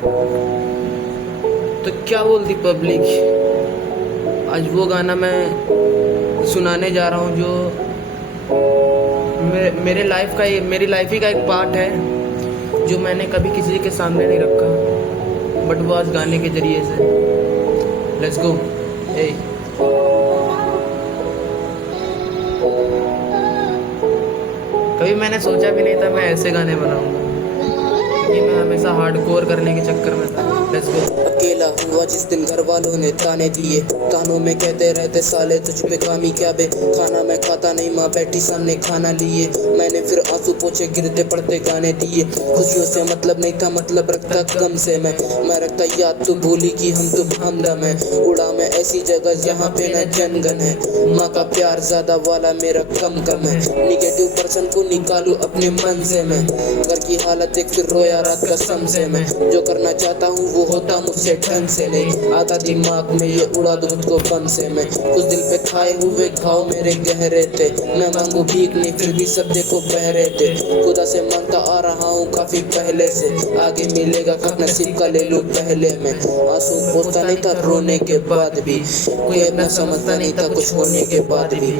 तो क्या बोलती पब्लिक। आज वो गाना मैं सुनाने जा रहा हूँ जो मेरी लाइफ ही का एक पार्ट है, जो मैंने कभी किसी के सामने नहीं रखा, बट वो आज गाने के जरिए से। Let's go. कभी मैंने सोचा भी नहीं था मैं ऐसे गाने बनाऊंगा, क्योंकि मैं हमेशा हार्डकोर करने के चक्कर में था। Let's go. अकेला हुआ जिस दिन घर वालों ने ताने दिए, कानों में कहते रहते साले तुझ पे कामी क्या बे। खाना मैं खाता नहीं, माँ बैठी सामने खाना लिए, मैंने फिर आंसू पोछे गिरते पड़ते गाने दिए। खुशियों से मतलब नहीं था, मतलब रखता कम से मैं रखता याद तू भूली कि हम तो हमदम है। उड़ा मैं ऐसी जगह जहाँ पे न जनगन है, माँ का प्यार ज्यादा वाला मेरा कम है। निगेटिव पर्सन को निकालू अपने मन से मैं, घर की हालत देख फिर रोया रात कसम से मैं। जो करना चाहता हूँ वो होता मुझसे ढंग से नहीं, आता दिमाग में ये उड़ा दूँ खुद को बम से मैं। कुछ दिल पे खाए हुए घाव मेरे गहरे थे, मैं मांगू भीख नहीं फिर भी सब देखो बह रहे थे। खुदा से मांगता आ रहा हूँ काफी पहले से, आगे मिलेगा कब नसीब का ले लूँ पहले मैं। आंसू पोछता नहीं था रोने के बाद भी, कोई अपना समझता नहीं था कुछ होने के बाद भी।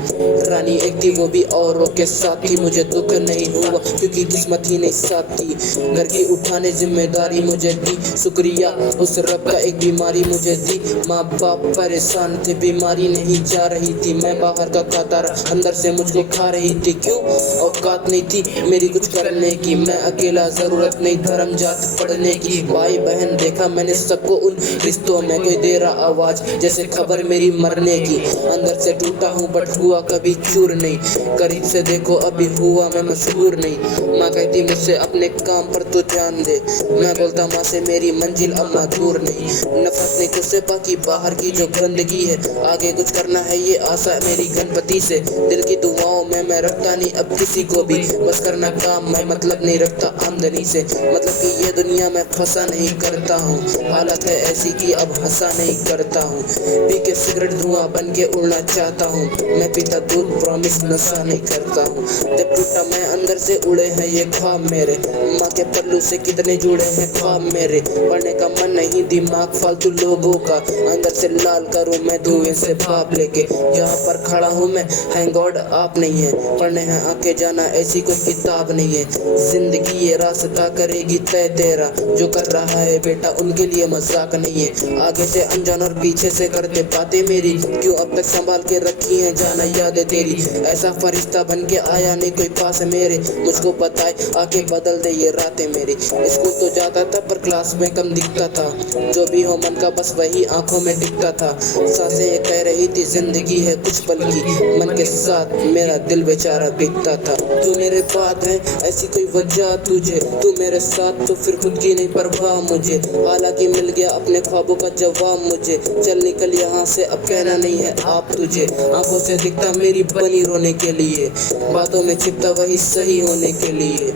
रानी एक थी वो भी औरों के साथ थी, मुझे दुख नहीं हुआ क्योंकि किस्मत ही नहीं साथ थी। घर की उठाने जिम्मेदारी मुझे दी, शुक्रिया उस रब का एक बीमारी मुझे दी। माँ बाप परेशान थे, बीमारी नहीं जा रही थी, मैं बाहर का खाता रहा अंदर से मुझको खा रही थी। क्यों औकात नहीं थी मेरी कुछ करने की, मैं अकेला जरूरत नहीं धर्म जात पढ़ने की। भाई बहन देखा मैंने सबको उन रिश्तों में, कोई दे रहा आवाज जैसे खबर मेरी मरने की। अंदर से टूटा हूँ बट हुआ कभी चूर नहीं, करीब से देखो अभी हुआ मैं मशहूर नहीं। माँ कहती मुझसे अपने काम पर तो ध्यान दे, मैं बोलता माँ से मेरी मंजिल अम्मा दूर नहीं। नफरत नहीं तुझसे बाकी बाहर की जो गंदगी है, आगे कुछ करना है ये आशा मेरी गणपति से। दिल की दुआओं में मैं रखता नहीं अब किसी को भी, बस करना काम मैं मतलब नहीं रखता आमदनी से। मतलब कि ये दुनिया में फंसा नहीं करता हूँ, हालत है ऐसी कि अब हंसा नहीं करता हूँ। पी के सिगरेट धुआं बन के उड़ना चाहता हूँ, मैं पीता दूध प्रॉमिस नशा नहीं करता हूँ। जब टूटा मैं अंदर से उड़े हैं ये ख्वाब मेरे, माँ के पल्लू से कितने जुड़े हैं ख्वाब मेरे। पढ़ने का मन नहीं दिमाग फालतू लोगों का, अंदर से लाल करूँ मैं धुएं से भाप लेके। जहाँ पर खड़ा हूँ मैं हैंग गॉड आप नहीं है, पढ़ने हैं आके जाना ऐसी कोई किताब नहीं है। जिंदगी ये रास्ता करेगी तय तेरा, जो कर रहा है बेटा उनके लिए मजाक नहीं है। आगे से अनजान और पीछे से करते बातें मेरी, क्यों अब तक संभाल के रखी है जाना यादें तेरी। ऐसा फरिश्ता बन के आया नहीं कोई पास मेरे, मुझको बताए आके बदल दे ये रातें मेरी। स्कूल तो जाता था पर क्लास में कम दिखता था, जो भी हो मन का बस वही आंखों में दिखता था। सांसें कह रही थी जिंदगी है कुछ पल की, मन के साथ मेरा दिल बेचारा बीतता था। तू मेरे पास है ऐसी कोई वजह तुझे, तू मेरे साथ तो फिर खुद की नहीं परवाह मुझे। हालांकि मिल गया अपने ख्वाबों का जवाब मुझे, चल निकल यहाँ से अब कहना नहीं है आप तुझे। आंखों से दिखता मेरी बनी रोने के लिए, बातों में छिपता वही सही होने के लिए।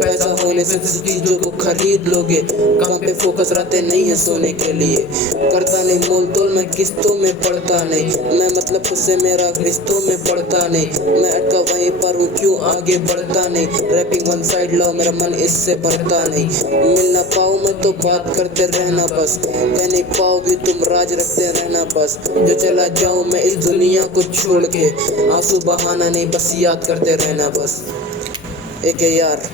पैसा होने से चीजों को खरीद लोगे, काम पे फोकस रहते नहीं है सोने के लिए। करता नहीं मोल तोल मैं किस्तों में पड़ता नहीं, मैं मतलब खुद से मेरा रिश्तों में पड़ता नहीं। मैं अटका वहीं पर हूँ क्यों आगे बढ़ता नहीं, रैपिंग वन साइड लो मेरा मन इससे बढ़ता नहीं। मिल ना पाऊँ मैं तो बात करते रहना बस, कह नहीं पाओगी तुम राज रखते रहना बस। जो चला जाऊँ मैं इस दुनिया को छोड़ के, आंसू बहाना नहीं बस याद करते रहना बस। एक यार।